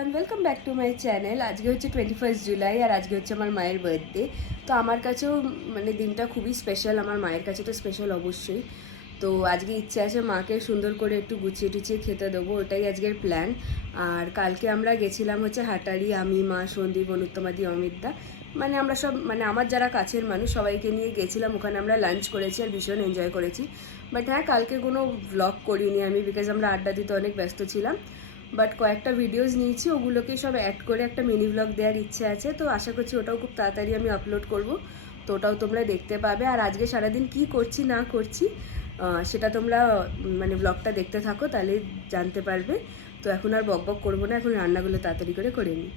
Everyone, welcome back to my channel. আজকে হচ্ছে 21 জুলাই আর আজকে হচ্ছে আমার মায়ের বার্থডে। তো আমার কাছেও মানে দিনটা খুবই স্পেশাল, আমার মায়ের কাছে তো স্পেশাল অবশ্যই। তো আজকে ইচ্ছে আছে মাকে সুন্দর করে একটু গুছিয়ে টুচিয়ে খেতে দেবো, ওটাই আজকের প্ল্যান। আর কালকে আমরা গেছিলাম হচ্ছে হাটারি, আমি, মা, সন্দীপ, অনুত্তমাদি, অমিতদা, মানে আমরা সব মানে আমার যারা কাছের মানুষ সবাইকে নিয়ে গেছিলাম। ওখানে আমরা লাঞ্চ করেছি আর ভীষণ এনজয় করেছি। বাট হ্যাঁ, কালকে কোনো ব্লগ করিনি আমি, বিকজ আমরা আড্ডা দিতে অনেক ব্যস্ত ছিলাম। বাট কয়েকটা ভিডিওস নিয়েছি, ওগুলোকেই সব অ্যাড করে একটা মিনি ব্লগ দেওয়ার ইচ্ছে আছে। তো আশা করছি ওটাও খুব তাড়াতাড়ি আমি আপলোড করব, তো ওটাও তোমরা দেখতে পাবে। আর আজকে সারাদিন কি করছি না করছি সেটা তোমরা মানে ব্লগটা দেখতে থাকো, তাহলে জানতে পারবে। তো এখন আর বক বক করবো না, এখন রান্নাগুলো তাড়াতাড়ি করে নিই।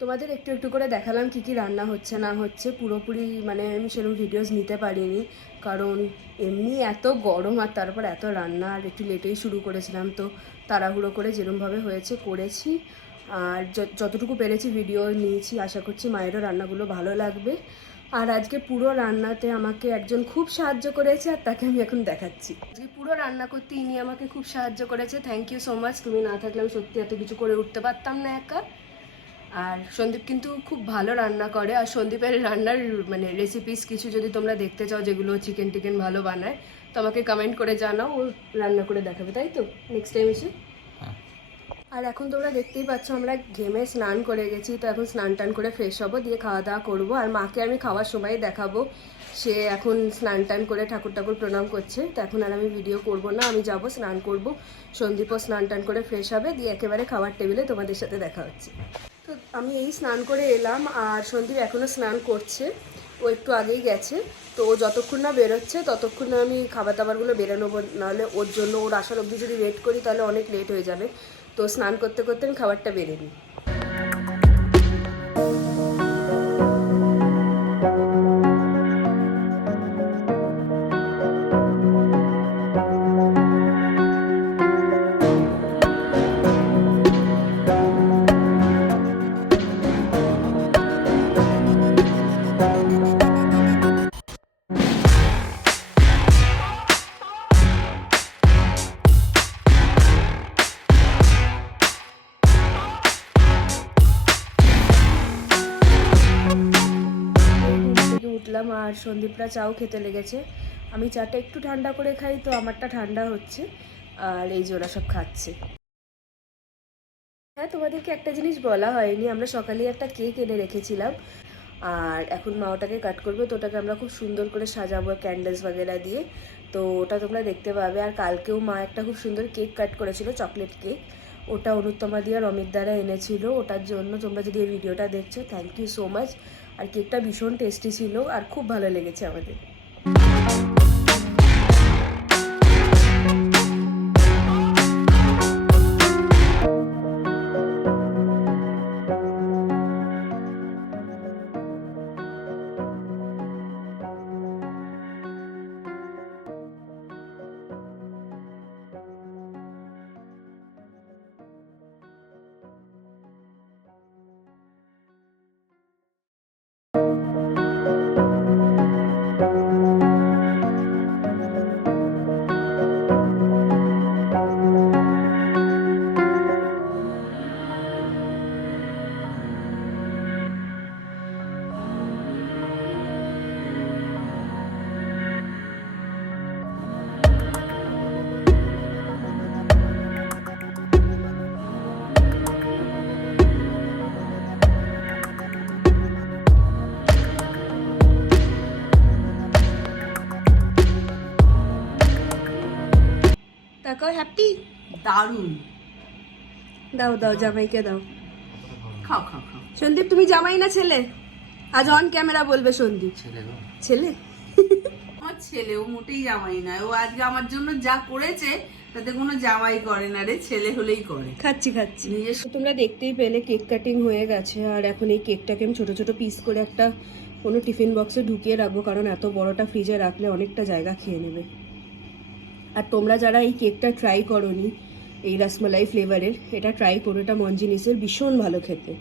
তোমাদের একটু একটু করে দেখালাম কি কি রান্না হচ্ছে না হচ্ছে। পুরোপুরি মানে আমি সেরকম ভিডিওস নিতে পারিনি, কারণ এমনি এত গরম আর তারপর এত রান্না, আর একটু লেটেই শুরু করেছিলাম। তো তাড়াহুড়ো করে যেরকমভাবে হয়েছে করেছি, আর যতটুকু পেরেছি ভিডিও নিয়েছি। আশা করছি মায়েরও রান্নাগুলো ভালো লাগবে। আর আজকে পুরো রান্নাতে আমাকে একজন খুব সাহায্য করেছে, আর তাকে আমি এখন দেখাচ্ছি। আজকে পুরো রান্না করতে ইনি আমাকে খুব সাহায্য করেছে, থ্যাংক ইউ সো মাচ। তুমি না থাকলে আমি সত্যি এত কিছু করে উঠতে পারতাম না একা। আর সন্দীপ কিন্তু খুব ভালো রান্না করে, আর সন্দীপের রান্নার মানে রেসিপিস কিছু যদি তোমরা দেখতে চাও, যেগুলো চিকেন টিকেন ভালো বানায়, তো আমাকে কমেন্ট করে জানাও, ও রান্না করে দেখাবে, তাই তো নেক্সট টাইম এসে। আর এখন তোমরা দেখতেই পাচ্ছ আমরা ঘেমে স্নান করে গেছি, তো এখন স্নান টান করে ফ্রেশ হবো, দিয়ে খাওয়া দাওয়া করবো। আর মাকে আমি খাওয়ার সময় দেখাবো, সে এখন স্নান টান করে ঠাকুর ঠাকুর প্রণাম করছে। তো এখন আর আমি ভিডিও করব না, আমি যাব স্নান করব, সন্দীপও স্নান টান করে ফ্রেশ হবে, দিয়ে একেবারে খাওয়ার টেবিলে তোমাদের সাথে দেখা হচ্ছে। তো আমি এই স্নান করে এলাম, আর সন্দীপ এখনও স্নান করছে, ও একটু আগেই গেছে। তো ও যতক্ষণ না বেরোচ্ছে ততক্ষণ না আমি খাবার দাবারগুলো বেরো নেবো, নাহলে ওর জন্য ওর আসার অবধি যদি ওয়েট করি তাহলে অনেক লেট হয়ে যাবে। তো স্নান করতে করতে আমি খাবারটা বেড়ে নিই। উঠলাম আর সন্দীপরা চাও খেতে লেগেছে। আমি চাটা একটু ঠান্ডা করে খাই, তো আমারটা ঠান্ডা হচ্ছে, আর এই যে ওরা সব খাচ্ছে। হ্যাঁ, তোমাদেরকে একটা জিনিস বলা হয়নি, আমরা সকালেই একটা কেক এনে রেখেছিলাম, আর এখন মা ওটাকে কাট করবে। তো ওটাকে আমরা খুব সুন্দর করে সাজাবো ক্যান্ডেলস বাগেরা দিয়ে, তো ওটা তোমরা দেখতে পাবে। আর কালকেও মা একটা খুব সুন্দর কেক কাট করেছিল, চকলেট কেক, ওটা অনুত্তমা দিয়ে আর অমিত দ্বারা এনেছিল। ওটার জন্য তোমরা যদি এই ভিডিওটা দেখছো, থ্যাংক ইউ সো মাচ। আর কেকটা ভীষণ টেস্টি ছিল আর খুব ভালো লেগেছে আমাদের। তারপর হ্যাপি দারুণ। দাও দাও, জামাইকে দাও। খাও খাও খাও। সন্দীপ তুমি জামাই না ছেলে? আজ অন ক্যামেরা বলবে সন্দীপ। ছেলে। আমার ছেলেও মোটেই জামাই নয়, ও আজকে আমার জন্য যা করেছে তাতে কোনো জামাই করে না রে, ছেলে হলেই করে। খাচ্ছি তোমরা দেখতেই পেলে কেক কাটিং হয়ে গেছে, আর এখন এই কেকটাকে আমি ছোট ছোট পিস করে একটা কোনো টিফিন বক্সে ঢুকিয়ে রাখবো, কারণ এত বড়টা ফ্রিজে রাখলে অনেকটা জায়গা খেয়ে নেবে। আর তোমরা যারা এই কেকটা ট্রাই করোনি, এই রসমালাই ফ্লেভারের, এটা ট্রাই করো, এটা মঞ্জিনিসের ভীষণ ভালো খেতে।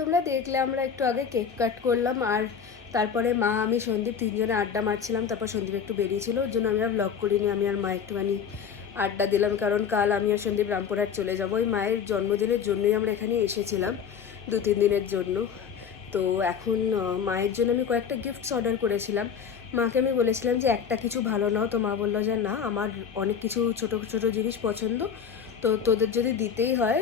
তোমরা দেখলে আমরা একটু আগে কেক কাট করলাম, আর তারপরে মা আমি সন্দীপ তিনজনে আড্ডা মারছিলাম। তারপর সন্দীপ একটু বেরিয়েছিল, ওর জন্য আমি আর ব্লগ করিনি। আমি আর মা একটুখানি আড্ডা দিলাম, কারণ কাল আমি আর সন্দীপ রামপুরহাট চলে যাবো। ওই মায়ের জন্মদিনের জন্যই আমরা এখানে এসেছিলাম 2-3 দিনের জন্য। তো এখন মায়ের জন্য আমি কয়েকটা গিফটস অর্ডার করেছিলাম। মাকে আমি বলেছিলাম যে একটা কিছু ভালো নাও, তো মা বললো যে না, আমার অনেক কিছু ছোটো ছোটো জিনিস পছন্দ, তো তোদের যদি দিতেই হয়,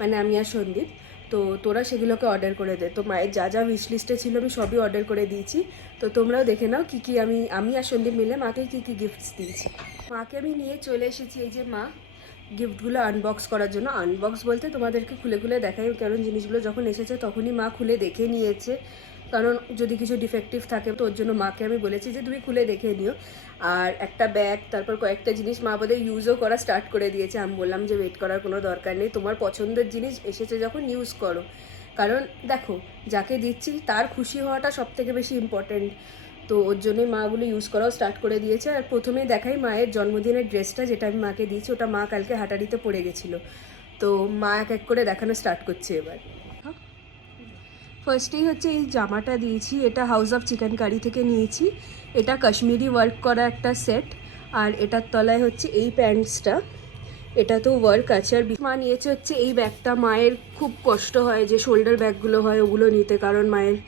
মানে আমি আর সন্দীপ, তো তোরা সেগুলোকে অর্ডার করে দে। তো মায়ের যা যা উইশ লিস্টে ছিল আমি সবই অর্ডার করে দিয়েছি। তো তোমরাও দেখে নাও কী কী আমি আর সন্দীপ মিলে মাকে কী কী গিফটস দিয়েছি। মাকে আমি নিয়ে চলে এসেছি এই যে মা গিফটগুলো আনবক্স করার জন্য। আনবক্স বলতে তোমাদেরকে খুলে খুলে দেখাই, কারণ জিনিসগুলো যখন এসেছে তখনই মা খুলে দেখে নিয়েছে, কারণ যদি কিছু ডিফেক্টিভ থাকে তো ওর জন্য মাকে আমি বলেছি যে তুমি খুলে দেখে নিও। আর একটা ব্যাগ, তারপর কয়েকটা জিনিস মা বোধহয় ইউজও করা স্টার্ট করে দিয়েছে। আমি বললাম যে ওয়েট করার কোনো দরকার নেই, তোমার পছন্দের জিনিস এসেছে যখন ইউজ করো, কারণ দেখো যাকে দিচ্ছি তার খুশি হওয়াটা সব থেকে বেশি ইম্পর্টেন্ট। তো ওর জন্যই মাগুলো ইউজ করাও স্টার্ট করে দিয়েছে। আর প্রথমেই দেখাই মায়ের জন্মদিনের ড্রেসটা, যেটা আমি মাকে দিয়েছি, ওটা মা কালকে হাটারিতে পড়ে গেছিলো। তো মা এক এক করে দেখানো স্টার্ট করছে এবার। ফার্স্টেই হচ্ছে এই জামাটা দিয়েছি, এটা হাউস অফ চিকেন কারি থেকে নিয়েছি। এটা কাশ্মীরি ওয়ার্ক করা একটা সেট, আর এটার তলায় হচ্ছে এই প্যান্টসটা, এটা তো ওয়ার্ক আছে। আর মা নিয়েছে হচ্ছে এই ব্যাগটা। মায়ের খুব কষ্ট হয় যে শোল্ডার ব্যাগগুলো হয় ওগুলো নিতে, কারণ মায়ের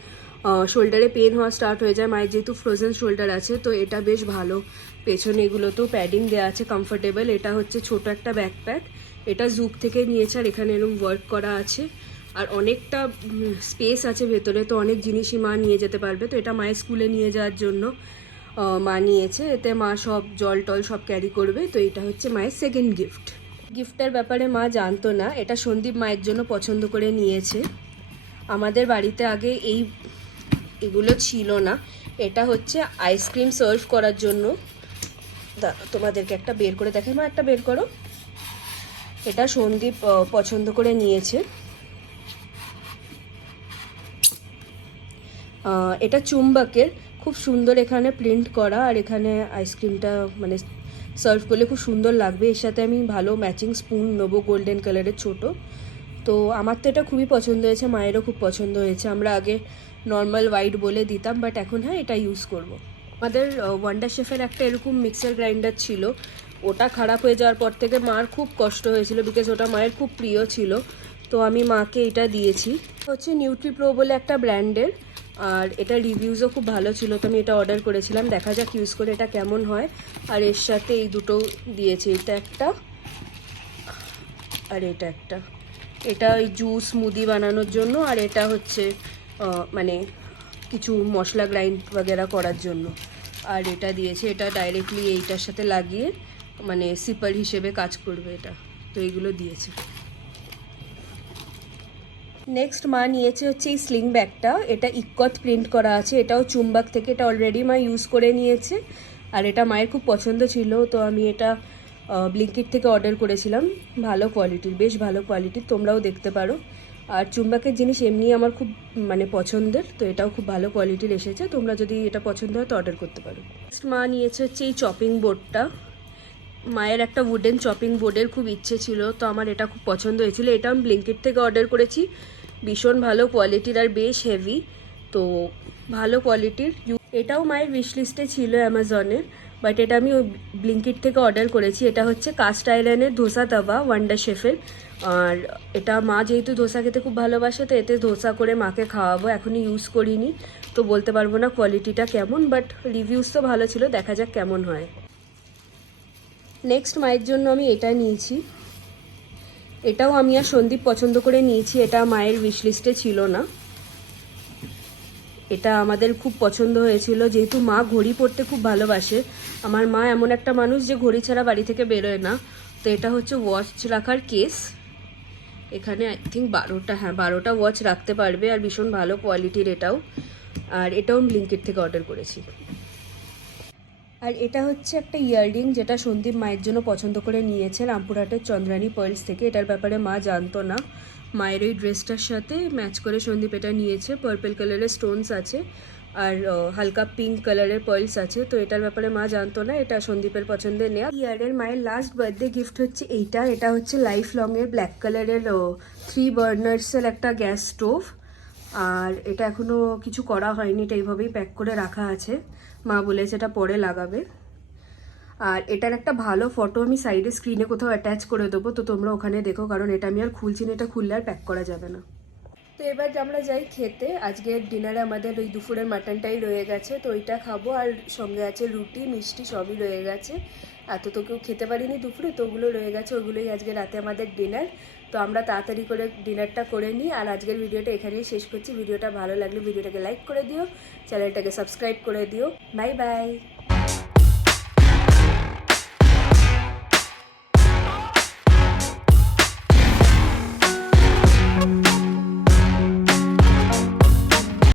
শোল্ডারে পেন হওয়া স্টার্ট হয়ে যায়। মায়ের যেহেতু ফ্রোজেন শোল্ডার আছে, তো এটা বেশ ভালো। পেছনে এগুলোতেও প্যাডিং দেওয়া আছে, কমফোর্টেবল। এটা হচ্ছে ছোট একটা ব্যাকপ্যাক, এটা জুক থেকে নিয়েছে, আর এখানে এরকম ওয়ার্ক করা আছে, আর অনেকটা স্পেস আছে ভেতরে, তো অনেক জিনিসই মা নিয়ে যেতে পারবে। তো এটা মায়ের স্কুলে নিয়ে যাওয়ার জন্য মা নিয়েছে, এতে মা সব জল টল সব ক্যারি করবে। তো এটা হচ্ছে মায়ের সেকেন্ড গিফট। গিফটের ব্যাপারে মা জানতো না, এটা সন্দীপ মায়ের জন্য পছন্দ করে নিয়েছে। আমাদের বাড়িতে আগে এগুলো ছিল না। এটা হচ্ছে আইসক্রিম সার্ভ করার জন্য। তোমাদেরকে একটা বের করে দেখাই, মা একটা বের করো। এটা সন্দীপ পছন্দ করে নিয়েছে। এটা চুম্বকের, খুব সুন্দর এখানে প্রিন্ট করা, আর এখানে আইসক্রিমটা মানে সার্ভ করলে খুব সুন্দর লাগবে। এর সাথে আমি ভালো ম্যাচিং স্পুন নেবো, গোল্ডেন কালারের ছোট। তো আমার তো এটা খুবই পছন্দ হয়েছে, মায়েরও খুব পছন্দ হয়েছে। আমরা আগে নর্মাল হোয়াইট বলে দিতাম, বাট এখন হ্যাঁ এটা ইউজ করব। আমাদের ওয়ান্ডার শেফের একটা এরকম মিক্সার গ্রাইন্ডার ছিল, ওটা খারাপ হয়ে যাওয়ার পর থেকে মার খুব কষ্ট হয়েছিল, বিকজ ওটা মায়ের খুব প্রিয় ছিল। তো আমি মাকে এটা দিয়েছি। হচ্ছে নিউট্রিপ্রো বলে একটা ব্র্যান্ডের, আর এটা রিভিউজও খুব ভালো ছিল, তো আমি এটা অর্ডার করেছিলাম। দেখা যাক ইউজ করে এটা কেমন হয়। আর এর সাথে এই দুটো দিয়েছি, এটা একটা আর এটা একটা। এটা ওই জুস স্মুদি বানানোর জন্য, আর এটা হচ্ছে মানে কিছু মশলা গ্রাইন্ড वगैरह করার জন্য। আর এটা দিয়েছে, এটা ডাইরেক্টলি এইটার সাথে লাগিয়ে মানে সিপার হিসেবে কাজ করবে এটা। তো এইগুলো দিয়েছে। নেক্সট মা নিয়েছে হচ্ছে এই স্লিং ব্যাগটা, এটা ইকত প্রিন্ট করা আছে, এটাও চুম্বক থেকে। এটা অলরেডি মা ইউজ করে নিয়েছে, আর এটা মায়ের খুব পছন্দ ছিল। তো আমি এটা ব্লিঙ্কিট থেকে অর্ডার করেছিলাম, ভালো কোয়ালিটির, বেশ ভালো কোয়ালিটির, তোমরাও দেখতে পারো। আর চুম্বকের জিনিস এমনি আমার খুব মানে পছন্দের, তো এটাও খুব ভালো কোয়ালিটির এসেছে। তোমরা যদি এটা পছন্দ হয় তো অর্ডার করতে পারো। নেক্সট মা নিয়েছে হচ্ছে এই চপিং বোর্ডটা। মায়ের একটা উডেন চপিং বোর্ডের খুব ইচ্ছে ছিল, তো আমার এটা খুব পছন্দ হয়েছিল। এটা আমি ব্লিঙ্কিট থেকে অর্ডার করেছি, ভীষণ ভালো কোয়ালিটির আর বেশ হেভি, তো ভালো কোয়ালিটির। এটাও মায়ের উইশ লিস্টে ছিল অ্যামাজনের, বাট এটা আমি ব্লিঙ্কিট থেকে অর্ডার করেছি। এটা হচ্ছে কাস্ট আয়রনের ধোসা তাওয়া ওয়ান্ডার শেফের। আর এটা মা যেহেতু ধোসা খেতে খুব ভালোবাসে, তো এতে ধোসা করে মাকে খাওয়াবো। এখনই ইউজ করিনি, তো বলতে পারবো না কোয়ালিটিটা কেমন, বাট রিভিউস তো ভালো ছিল, দেখা যাক কেমন হয়। নেক্সট মায়ের জন্য আমি এটা নিয়েছি, এটাও আমি আর সন্দীপ পছন্দ করে নিয়েছি, এটা মায়ের উইশ লিস্টে ছিল না। এটা আমাদের খুব পছন্দ হয়েছিল, যেহেতু মা ঘড়ি পরতে খুব ভালোবাসে। আমার মা এমন একটা মানুষ যে ঘড়ি ছাড়া বাড়ি থেকে বেরোয় না। তো এটা হচ্ছে ওয়াচ রাখার কেস। এখানে আই থিঙ্ক 12টা, হ্যাঁ 12টা ওয়াচ রাখতে পারবে, আর ভীষণ ভালো কোয়ালিটির এটাও। আর এটাও ব্লিঙ্কিট থেকে অর্ডার করেছি। আর এটা হচ্ছে একটা ইয়াররিং, যেটা সন্দীপ মায়ের জন্য পছন্দ করে নিয়েছে রামপুরহাটের চন্দ্রানী পার্লস থেকে। এটার ব্যাপারে মা জানতো না। মায়ের ওই ড্রেসটার সাথে ম্যাচ করে সন্দীপ এটা নিয়েছে। পার্পল কালারের স্টোনস আছে আর হালকা পিঙ্ক কালারের পার্লস আছে। তো এটার ব্যাপারে মা জানতো না, এটা সন্দীপের পছন্দের নেওয়া। ইয়ারের মায়ের লাস্ট বার্থডে গিফট হচ্ছে এইটা। এটা হচ্ছে লাইফ লংয়ের ব্ল্যাক কালারের 3 বার্নার্সের একটা গ্যাস স্টোভ। আর এটা এখনও কিছু করা হয়নি, এটা এইভাবেই প্যাক করে রাখা আছে। মা বলেছে এটা পরে লাগাবে। আর এটার একটা ভালো ফটো আমি সাইডে স্ক্রিনে কোথাও অ্যাটাচ করে দেবো, তো তোমরা ওখানে দেখো, কারণ এটা আমি আর খুলছি না, এটা খুললে আর প্যাক করা যাবে না। তো এবার আমরা যাই খেতে। আজকের ডিনারে আমাদের ওই দুপুরের মাটনটাই রয়ে গেছে, তো ওইটা খাবো। আর সঙ্গে আছে রুটি মিষ্টি সবই রয়ে গেছে। এত তো কেউ খেতে পারিনি দুপুরে, তো ওগুলো রয়ে গেছে, ওগুলোই আজকে রাতে আমাদের ডিনার। তো আমরা তাড়াতাড়ি করে ডিনারটা করে নিই। আর আজকের ভিডিওটা এখানেই শেষ করছি। ভিডিওটা ভালো লাগলে ভিডিওটাকে লাইক করে দিও, চ্যানেলটাকে সাবস্ক্রাইব করে দিও। Bye bye.